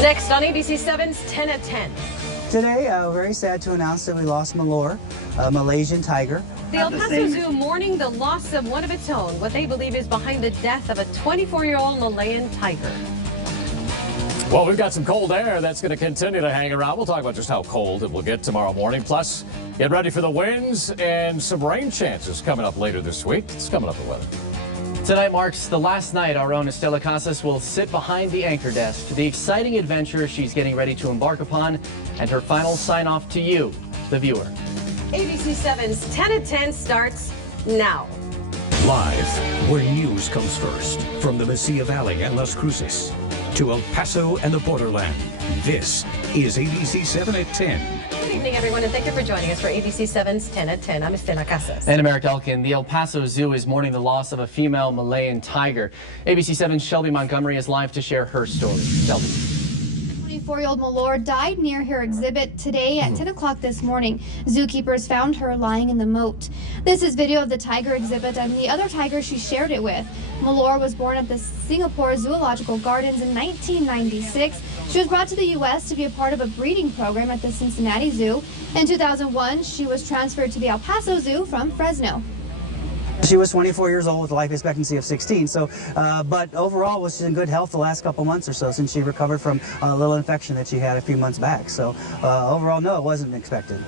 Next on ABC-7's 10 at 10. Today, very sad to announce that we lost Malor, a Malaysian tiger. The El Paso Zoo mourning the loss of one of its own, what they believe is behind the death of a 24-year-old Malayan tiger. Well, we've got some cold air that's going to continue to hang around. We'll talk about just how cold it will get tomorrow morning. Plus, get ready for the winds and some rain chances coming up later this week. It's coming up the weather. Tonight marks the last night our own Estela Casas will sit behind the anchor desk. The exciting adventure she's getting ready to embark upon and her final sign-off to you, the viewer. ABC-7's 10 at 10 starts now. Live, where news comes first. From the Mesilla Valley and Las Cruces to El Paso and the borderland. This is ABC-7 at 10. Good evening, everyone, and thank you for joining us for ABC-7's 10 at 10. I'm Estela Casas. And America Elkin, the El Paso Zoo is mourning the loss of a female Malayan tiger. ABC-7's Shelby Montgomery is live to share her story. Shelby. 24-year-old Malor died near her exhibit today at 10 o'clock this morning. Zookeepers found her lying in the moat. This is video of the tiger exhibit and the other tiger she shared it with. Malor was born at the Singapore Zoological Gardens in 1996. She was brought to the U.S. to be a part of a breeding program at the Cincinnati Zoo. In 2001, she was transferred to the El Paso Zoo from Fresno. She was 24 years old with a life expectancy of 16, but overall was in good health the last couple months or so since she recovered from a little infection that she had a few months back. So overall, no, it wasn't expected.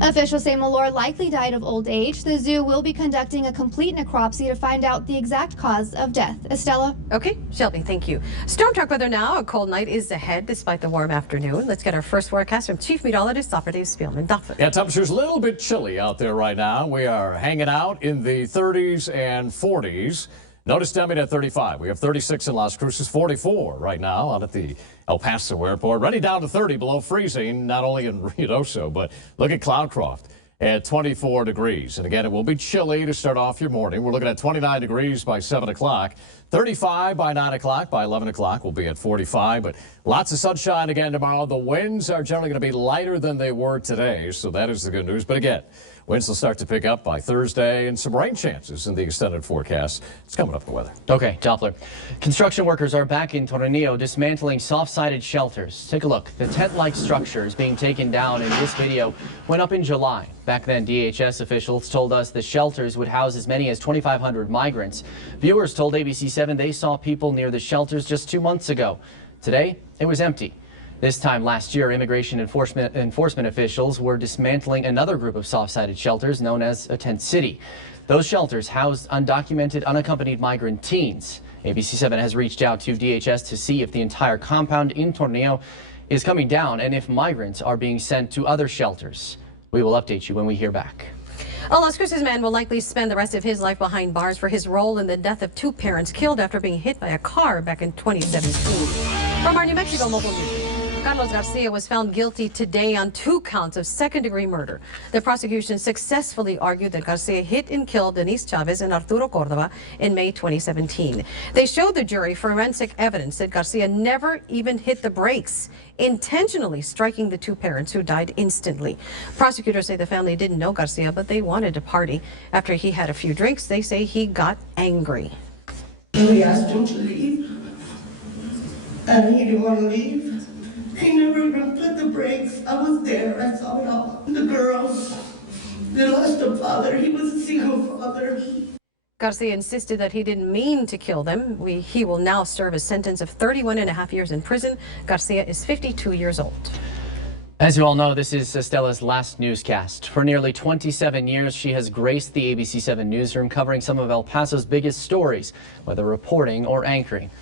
Officials say Malor likely died of old age. The zoo will be conducting a complete necropsy to find out the exact cause of death. Estela? Okay, Shelby, thank you. Storm track weather now. A cold night is ahead despite the warm afternoon. Let's get our first forecast from Chief Meteorologist Dr. Dave Spielman. Doctor. Yeah, temperature's a little bit chilly out there right now. We are hanging out in the 30s and 40s. Notice down at 35. We have 36 in Las Cruces, 44 right now out at the El Paso airport. Ready down to 30 below freezing, not only in Ruidoso, but look at Cloudcroft at 24 degrees. And again, it will be chilly to start off your morning. We're looking at 29 degrees by 7 o'clock, 35 by 9 o'clock. By 11 o'clock, we'll be at 45. But lots of sunshine again tomorrow. The winds are generally going to be lighter than they were today, so that is the good news. But again, winds will start to pick up by Thursday and some rain chances in the extended forecast. It's coming up the weather. Okay, Doppler. Construction workers are back in Tornillo dismantling soft-sided shelters. Take a look. The tent-like structures being taken down in this video went up in July. Back then, DHS officials told us the shelters would house as many as 2,500 migrants. Viewers told ABC-7 they saw people near the shelters just 2 months ago. Today, it was empty. This time last year, immigration enforcement officials were dismantling another group of soft-sided shelters known as a tent city. Those shelters housed undocumented, unaccompanied migrant teens. ABC-7 has reached out to DHS to see if the entire compound in Tornillo is coming down and if migrants are being sent to other shelters. We will update you when we hear back. A Las Cruces man will likely spend the rest of his life behind bars for his role in the death of 2 parents killed after being hit by a car back in 2017. From our New Mexico Mobile News. Carlos Garcia was found guilty today on 2 counts of second-degree murder. The prosecution successfully argued that Garcia hit and killed Denise Chavez and Arturo Cordova in May 2017. They showed the jury forensic evidence that Garcia never even hit the brakes, intentionally striking the 2 parents who died instantly. Prosecutors say the family didn't know Garcia, but they wanted to party. After he had a few drinks, they say he got angry. We asked him to leave, and he didn't want to leave. He never even put the brakes. I was there. I saw it all. The girls, they lost a father. He was a single father. Garcia insisted that he didn't mean to kill them. He will now serve a sentence of 31.5 years in prison. Garcia is 52 years old. As you all know, this is Estela's last newscast. For nearly 27 years, she has graced the ABC-7 newsroom, covering some of El Paso's biggest stories, whether reporting or anchoring.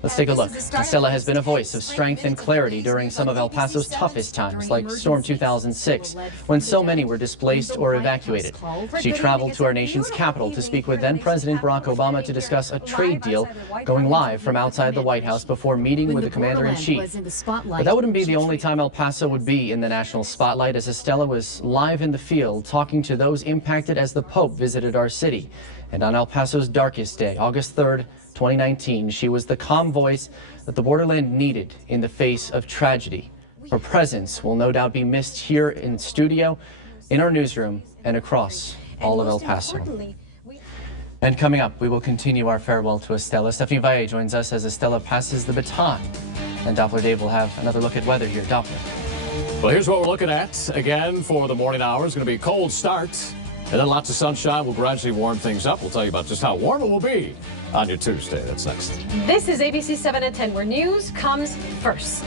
Let's take a look. Estela has been a voice of strength and clarity during some of El Paso's toughest times, like Storm 2006, when so many were displaced or evacuated. She traveled to our nation's capital to speak with then-President Barack Obama to discuss a trade deal, going live from outside the White House before meeting with the commander-in-chief. But that wouldn't be the only time El Paso would be in the national spotlight, as Estela was live in the field talking to those impacted as the Pope visited our city. And on El Paso's darkest day, August 3rd, 2019, she was the calm voice that the borderland needed in the face of tragedy. Her presence will no doubt be missed here in studio, in our newsroom, and across all of El Paso. And coming up, we will continue our farewell to Estela. Stephenie Meyer joins us as Estela passes the baton And Doppler Dave will have another look at weather here. Doppler. Well, here's what we're looking at. Again, for the morning hours, going to be a cold start. And then lots of sunshine will gradually warm things up. We'll tell you about just how warm it will be on your Tuesday. That's next. This is ABC 7 at 10, where news comes first.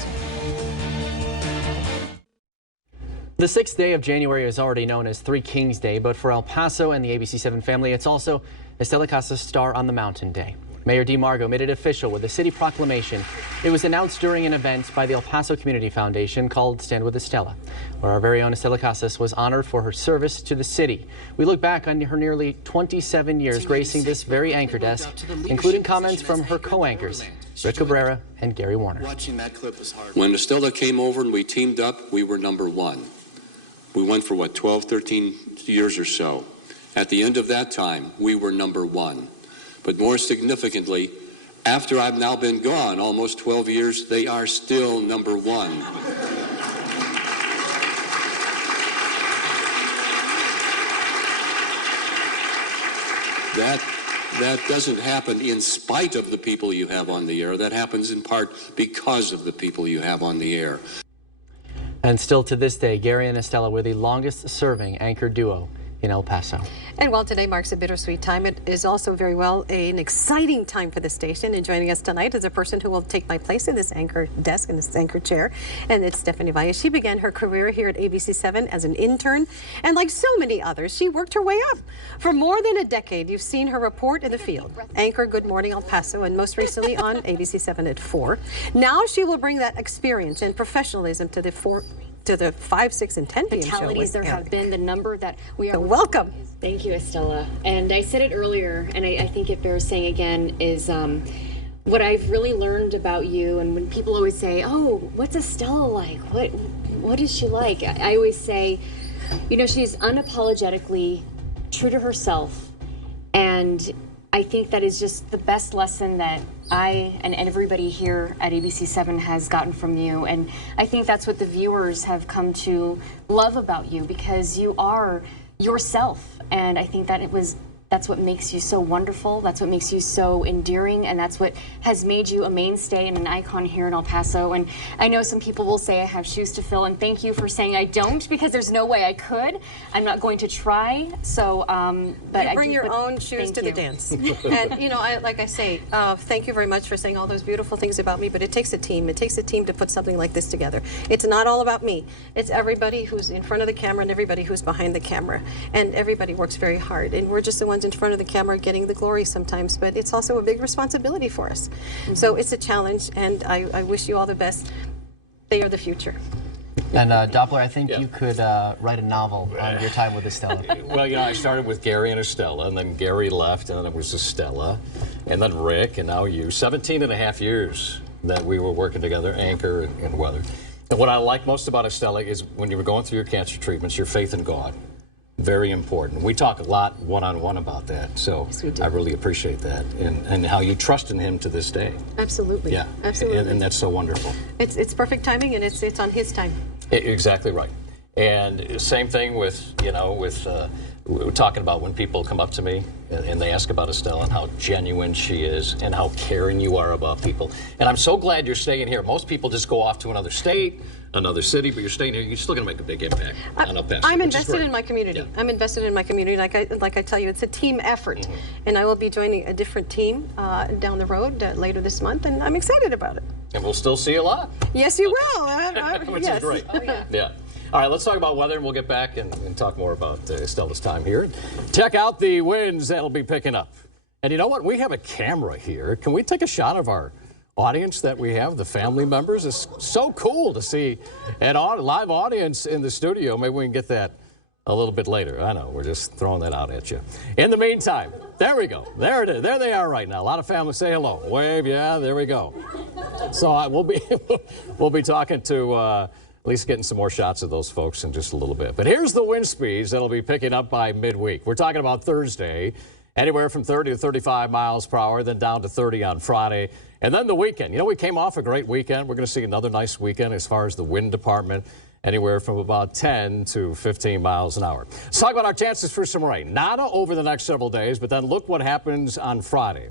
The 6th day of January is already known as Three Kings Day, but for El Paso and the ABC-7 family, it's also Estela Casas Star on the Mountain Day. Mayor DeMargo made it official with a city proclamation. It was announced during an event by the El Paso Community Foundation called Stand with Estela, where our very own Estela Casas was honored for her service to the city. We look back on her nearly 27 years gracing this very anchor desk, including comments from her co-anchors, Rick Cabrera and Gary Warner. Watching that clip was hard. When Estela came over and we teamed up, we were #1. We went for, 12, 13 years or so. At the end of that time, we were #1. But more significantly, after I've now been gone almost 12 years, they are still #1. That doesn't happen in spite of the people you have on the air. That happens in part because of the people you have on the air. And still to this day, Gary and Estela were the longest serving anchor duo in El Paso. And while today marks a bittersweet time, it is also very well an exciting time for the station. And joining us tonight is a person who will take my place in this anchor desk, in this anchor chair, and it's Stephenie Meyer. She began her career here at ABC-7 as an intern, and like so many others, she worked her way up. For more than a decade, you've seen her report in the field, anchor Good Morning El Paso, and most recently on ABC-7 at 4. Now she will bring that experience and professionalism to the 5, 6, and 10 p.m. show. Fatalities there have been, the number that we are. So welcome. Thank you, Estela. And I said it earlier, and I think it bears saying again, is what I've really learned about you. And when people always say, "Oh, what's Estela like? What is she like?" I always say, she's unapologetically true to herself, and I think that is just the best lesson that I and everybody here at ABC-7 has gotten from you. And I think that's what the viewers have come to love about you, because you are yourself. And I think that that's what makes you so wonderful. That's what makes you so endearing. And that's what has made you a mainstay and an icon here in El Paso. And I know some people will say I have shoes to fill, and thank you for saying I don't, because there's no way I could. I'm not going to try. So, but you bring your own shoes to the dance. And like I say, thank you very much for saying all those beautiful things about me. But it takes a team. It takes a team to put something like this together. It's not all about me. It's everybody who's in front of the camera and everybody who's behind the camera. And everybody works very hard. And we're just the ones in front of the camera getting the glory sometimes, but it's also a big responsibility for us. So it's a challenge, and I wish you all the best. They are the future. And Doppler, I think you could write a novel on your time with Estela. Well, I started with Gary and Estela, and then Gary left, and then it was Estela, and then Rick, and now you. 17 and a half years that we were working together, anchor and weather. And what I like most about Estela is when you were going through your cancer treatments, your faith in God. Very important. We talk a lot one-on-one about that, so yes, I really appreciate that, and how you trust in him to this day. Absolutely. Yeah, absolutely. And that's so wonderful. It's perfect timing, and it's on his time. Exactly right. And same thing with we were talking about when people come up to me and they ask about Estela and how genuine she is and how caring you are about people. And I'm so glad you're staying here. Most people just go off to another state, another city, but you're staying here. You're still going to make a big impact on El Paso. I'm invested in my community. Yeah. I'm invested in my community. Like I tell you, it's a team effort. And I will be joining a different team down the road later this month, and I'm excited about it. And we'll still see you a lot. Yes, you will. Which is great. Oh, yeah. All right, let's talk about weather, and we'll get back and talk more about Estela's time here. Check out the winds that'll be picking up. And you know what? We have a camera here. Can we take a shot of our audience that we have, the family members? It's so cool to see an live audience in the studio. Maybe we can get that a little bit later. I know, we're just throwing that out at you. In the meantime, there we go. There it is. There they are right now. A lot of families say hello. Wave, yeah, there we go. So we'll be talking to at least getting some more shots of those folks in just a little bit. But here's the wind speeds that'll be picking up by midweek. We're talking about Thursday, anywhere from 30 to 35 miles per hour, then down to 30 on Friday. And then the weekend. We came off a great weekend. We're going to see another nice weekend as far as the wind department, anywhere from about 10 to 15 miles an hour. Let's talk about our chances for some rain. Nada over the next several days, but then look what happens on Friday.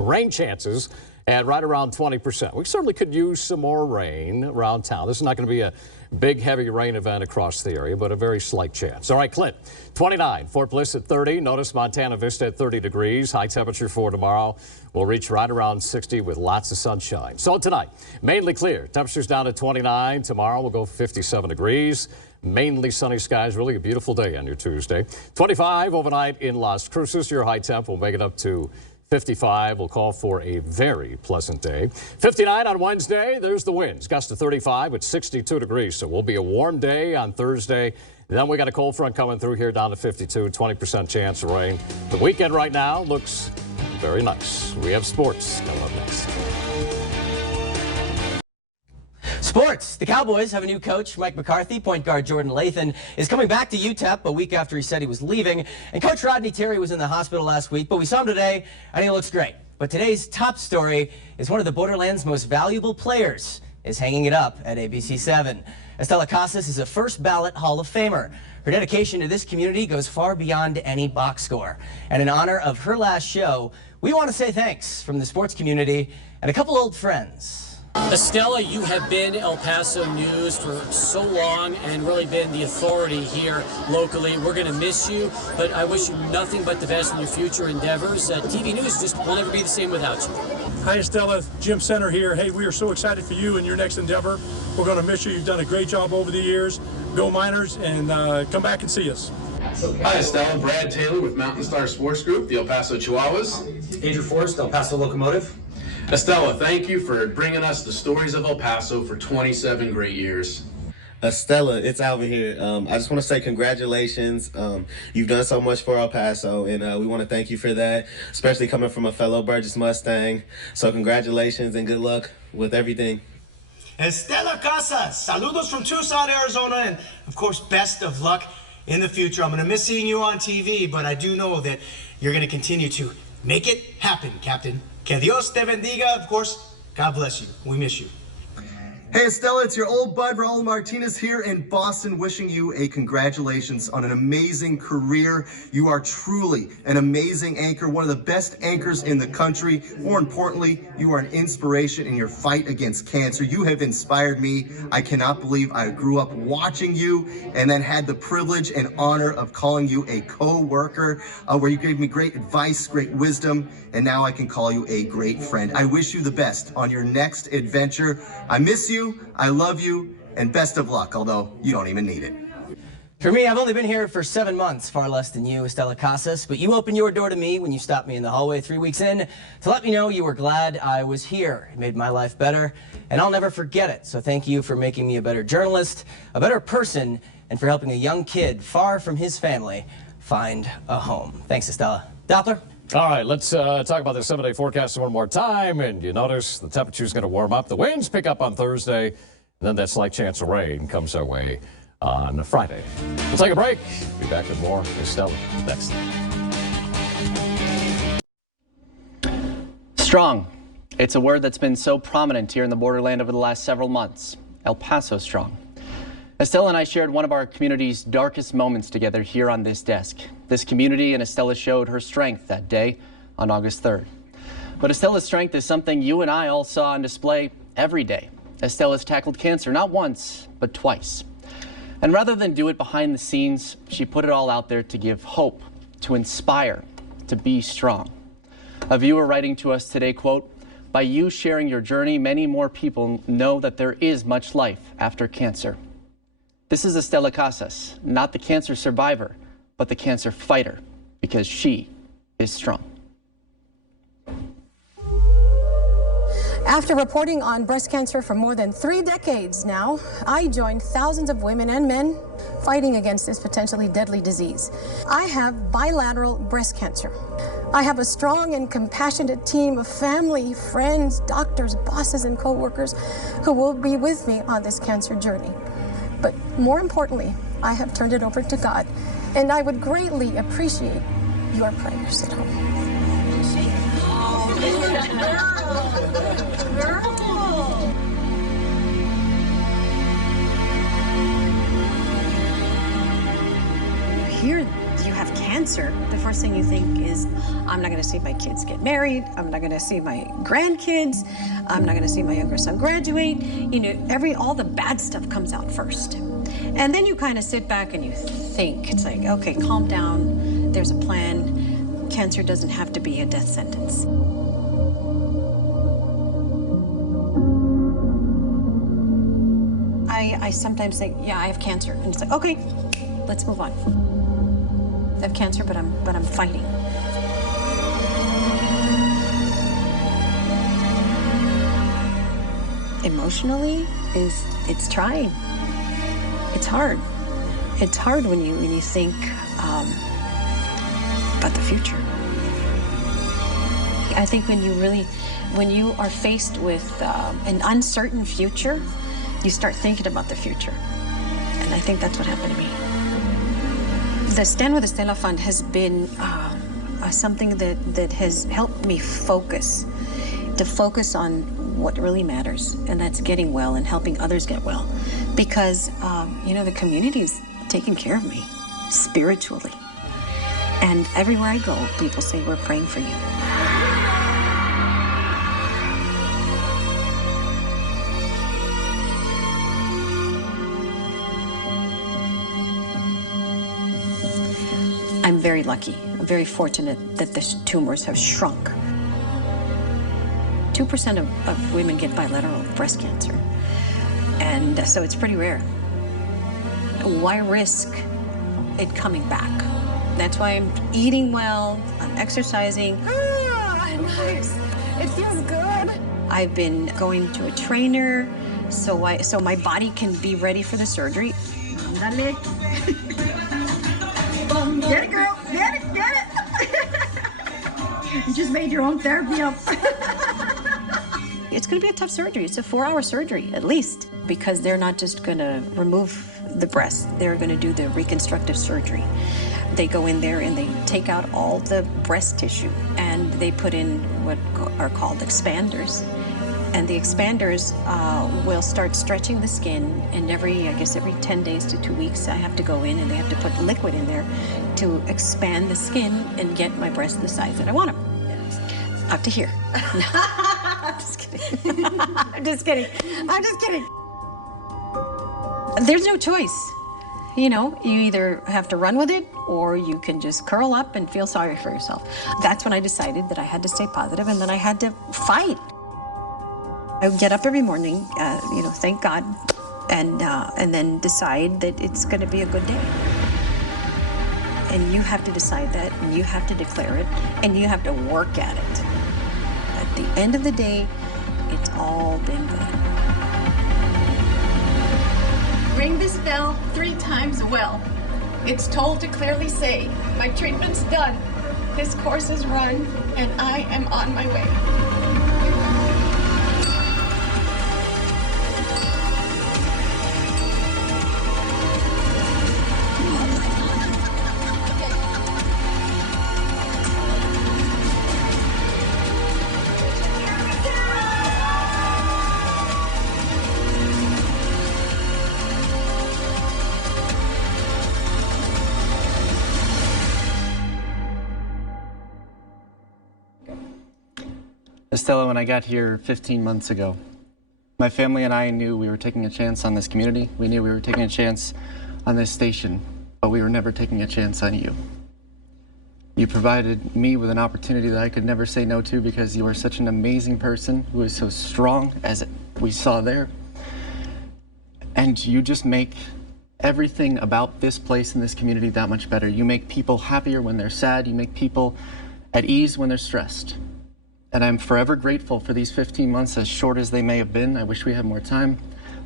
Rain chances and right around 20%. We certainly could use some more rain around town. This is not going to be a big, heavy rain event across the area, but a very slight chance. All right, Clint, 29, Fort Bliss at 30. Notice Montana Vista at 30 degrees. High temperature for tomorrow will reach right around 60 with lots of sunshine. So tonight, mainly clear. Temperatures down to 29. Tomorrow we'll go 57 degrees. Mainly sunny skies. Really a beautiful day on your Tuesday. 25 overnight in Las Cruces. Your high temp will make it up to 55. We'll call for a very pleasant day. 59 on Wednesday. There's the winds. Gusts to 35 with 62 degrees. So we'll be a warm day on Thursday. Then we got a cold front coming through here down to 52. 20% chance of rain. The weekend right now looks very nice. We have sports coming up next. Sports. The Cowboys have a new coach, Mike McCarthy. Point guard Jordan Lathan is coming back to UTEP a week after he said he was leaving. And Coach Rodney Terry was in the hospital last week, but we saw him today, and he looks great. But today's top story is one of the Borderlands' most valuable players is hanging it up at ABC-7. Estela Casas is a first-ballot Hall of Famer. Her dedication to this community goes far beyond any box score. And in honor of her last show, we want to say thanks from the sports community and a couple old friends. Estela, you have been El Paso News for so long and really been the authority here locally. We're going to miss you, but I wish you nothing but the best in your future endeavors. TV News just will never be the same without you. Hi, Estela. Jim Center here. Hey, we are so excited for you and your next endeavor. We're going to miss you. You've done a great job over the years. Go Miners, and come back and see us. Hi, Estela. Brad Taylor with Mountain Star Sports Group, the El Paso Chihuahuas. Andrew Forrest, El Paso Locomotive. Estela, thank you for bringing us the stories of El Paso for 27 great years. Estela, it's Alvin here. I just want to say congratulations. You've done so much for El Paso, and we want to thank you for that, especially coming from a fellow Burgess Mustang. So congratulations and good luck with everything. Estela Casas, saludos from Tucson, Arizona, and of course, best of luck in the future. I'm going to miss seeing you on TV, but I do know that you're going to continue to make it happen, Captain. Que Dios te bendiga. Of course, God bless you. We miss you. Hey Estela, it's your old bud Raul Martinez here in Boston, wishing you a congratulations on an amazing career. You are truly an amazing anchor, one of the best anchors in the country. More importantly, you are an inspiration in your fight against cancer. You have inspired me. I cannot believe I grew up watching you and then had the privilege and honor of calling you a co-worker, where you gave me great advice, great wisdom, and now I can call you a great friend. I wish you the best on your next adventure. I miss you. I love you, and best of luck, although you don't even need it. For me, I've only been here for 7 months, far less than you, Estela Casas, but you opened your door to me when you stopped me in the hallway 3 weeks in to let me know you were glad I was here. It made my life better, and I'll never forget it. So thank you for making me a better journalist, a better person, and for helping a young kid far from his family find a home. Thanks, Estela. Doppler? All right, let's talk about the 7-day forecast one more time. And you notice the temperature is going to warm up. The winds pick up on Thursday. And then that slight chance of rain comes our way on Friday. We'll take a break. Be back with more Estela next. Strong. It's a word that's been so prominent here in the borderland over the last several months. El Paso strong. Estela and I shared one of our community's darkest moments together here on this desk. This community and Estela showed her strength that day on August 3rd. But Estela's strength is something you and I all saw on display every day. Estela's tackled cancer not once, but twice. And rather than do it behind the scenes, she put it all out there to give hope, to inspire, to be strong. A viewer writing to us today, quote, "By you sharing your journey, many more people know that there is much life after cancer." This is Estela Casas, not the cancer survivor, but the cancer fighter, because she is strong. After reporting on breast cancer for more than 3 decades now, I joined thousands of women and men fighting against this potentially deadly disease. I have bilateral breast cancer. I have a strong and compassionate team of family, friends, doctors, bosses, and co-workers who will be with me on this cancer journey. But more importantly, I have turned it over to God, and I would greatly appreciate your prayers at home. You hear you have cancer? cancer, the first thing you think is, I'm not going to see my kids get married. I'm not going to see my grandkids. I'm not going to see my younger son graduate. You know, all the bad stuff comes out first. And then you kind of sit back and you think. It's like, okay, calm down. There's a plan. Cancer doesn't have to be a death sentence. I sometimes think, yeah, I have cancer. And it's like, okay, let's move on. I have cancer, but I'm fighting. Emotionally, it's trying. It's hard. It's hard when you think about the future. I think when you are faced with an uncertain future, you start thinking about the future. And I think that's what happened to me. The Stand With Estela Fund has been something that has helped me focus on what really matters, and that's getting well and helping others get well. Because, you know, the community's taking care of me spiritually. And everywhere I go, people say, we're praying for you. I'm very lucky, I'm very fortunate that the tumors have shrunk. 2% of women get bilateral breast cancer, and so it's pretty rare. Why risk it coming back? That's why I'm eating well, I'm exercising. Ah, nice. It feels good. I've been going to a trainer so my body can be ready for the surgery. Dale. Get it, girl. Get it. You just made your own therapy up. It's going to be a tough surgery. It's a 4-hour surgery, at least, because they're not just going to remove the breast. They're going to do the reconstructive surgery. They go in there and they take out all the breast tissue, and they put in what are called expanders. And the expanders will start stretching the skin, and every 10 days to 2 weeks, I have to go in and they have to put liquid in there to expand the skin and get my breasts the size that I want them. Up to here. I'm just kidding. I'm just kidding. There's no choice. You know, you either have to run with it or you can just curl up and feel sorry for yourself. That's when I decided that I had to stay positive and then I had to fight. I would get up every morning, thank God, and then decide that it's going to be a good day. And you have to decide that, and you have to declare it, and you have to work at it. At the end of the day, it's all been good. Ring this bell 3 times well. It's told to clearly say, my treatment's done, this course is run, and I am on my way. Estela, when I got here 15 months ago, my family and I knew we were taking a chance on this community. We knew we were taking a chance on this station, but we were never taking a chance on you. You provided me with an opportunity that I could never say no to because you are such an amazing person who is so strong, as we saw there. And you just make everything about this place and this community that much better. You make people happier when they're sad. You make people at ease when they're stressed. And I'm forever grateful for these 15 months, as short as they may have been. I wish we had more time,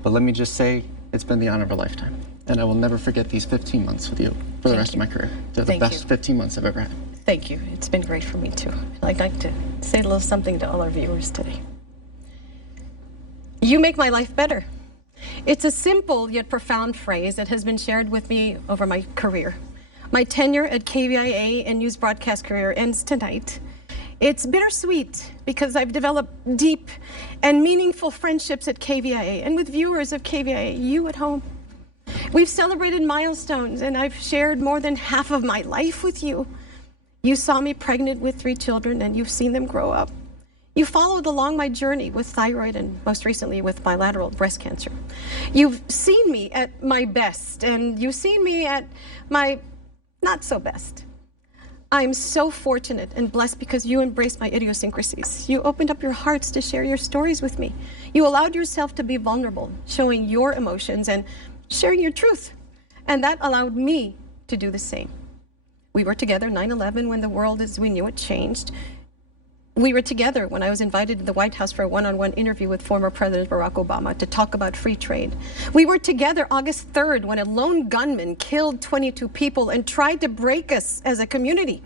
but let me just say, it's been the honor of a lifetime. And I will never forget these 15 months with you for the rest of my career. They're the best 15 months I've ever had. Thank you. It's been great for me too. I'd like to say a little something to all our viewers today. You make my life better. It's a simple yet profound phrase that has been shared with me over my career. My tenure at KVIA and news broadcast career ends tonight. It's bittersweet because I've developed deep and meaningful friendships at KVIA and with viewers of KVIA, you at home. We've celebrated milestones, and I've shared more than half of my life with you. You saw me pregnant with 3 children, and you've seen them grow up. You followed along my journey with thyroid and most recently with bilateral breast cancer. You've seen me at my best, and you've seen me at my not so best. I'm so fortunate and blessed because you embraced my idiosyncrasies. You opened up your hearts to share your stories with me. You allowed yourself to be vulnerable, showing your emotions and sharing your truth. And that allowed me to do the same. We were together 9/11 when the world as we knew it changed. We were together when I was invited to the White House for a one-on-one interview with former President Barack Obama to talk about free trade. We were together August 3rd when a lone gunman killed 22 people and tried to break us as a community.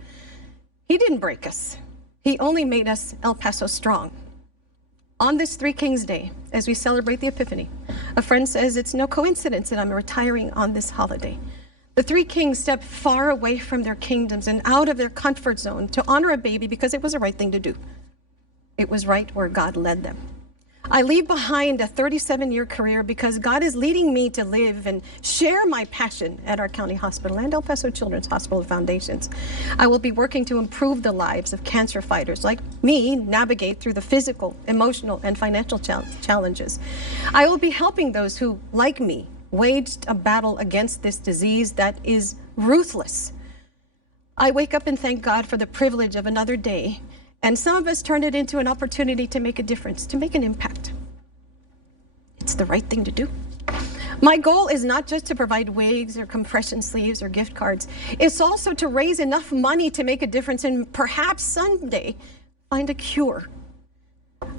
He didn't break us. He only made us El Paso strong. On this Three Kings Day, as we celebrate the Epiphany, a friend says it's no coincidence that I'm retiring on this holiday. The 3 kings stepped far away from their kingdoms and out of their comfort zone to honor a baby because it was the right thing to do. It was right where God led them. I leave behind a 37-year career because God is leading me to live and share my passion at our county hospital and El Paso Children's Hospital Foundations. I will be working to improve the lives of cancer fighters like me navigate through the physical, emotional, and financial challenges. I will be helping those who, like me, waged a battle against this disease that is ruthless. I wake up and thank God for the privilege of another day, and some of us turn it into an opportunity to make a difference, to make an impact. It's the right thing to do. My goal is not just to provide wigs or compression sleeves or gift cards. It's also to raise enough money to make a difference and perhaps someday find a cure.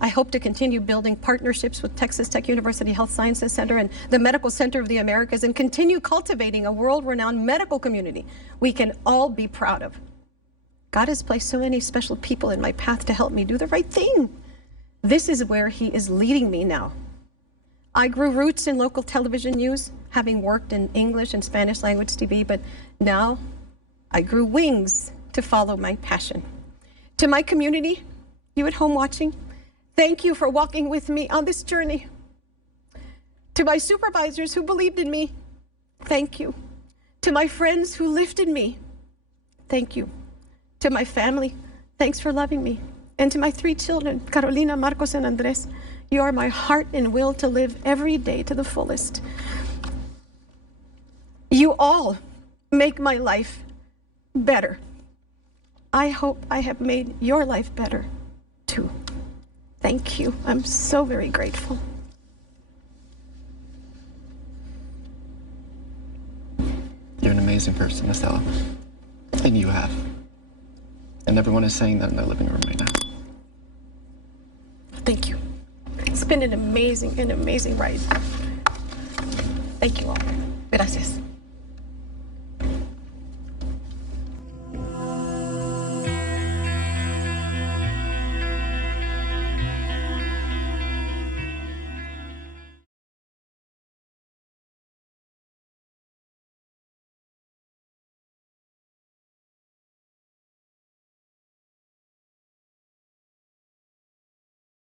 I hope to continue building partnerships with Texas Tech University Health Sciences Center and the Medical Center of the Americas and continue cultivating a world-renowned medical community we can all be proud of. God has placed so many special people in my path to help me do the right thing. This is where He is leading me now. I grew roots in local television news, having worked in English and Spanish language TV, but now I grew wings to follow my passion. To my community, you at home watching, thank you for walking with me on this journey. To my supervisors who believed in me, thank you. To my friends who lifted me, thank you. To my family, thanks for loving me. And to my 3 children, Carolina, Marcos, and Andres, you are my heart and will to live every day to the fullest. You all make my life better. I hope I have made your life better too. Thank you. I'm so very grateful. You're an amazing person, Estela. And you have. And everyone is saying that in their living room right now. Thank you. It's been an amazing ride. Thank you all. Gracias.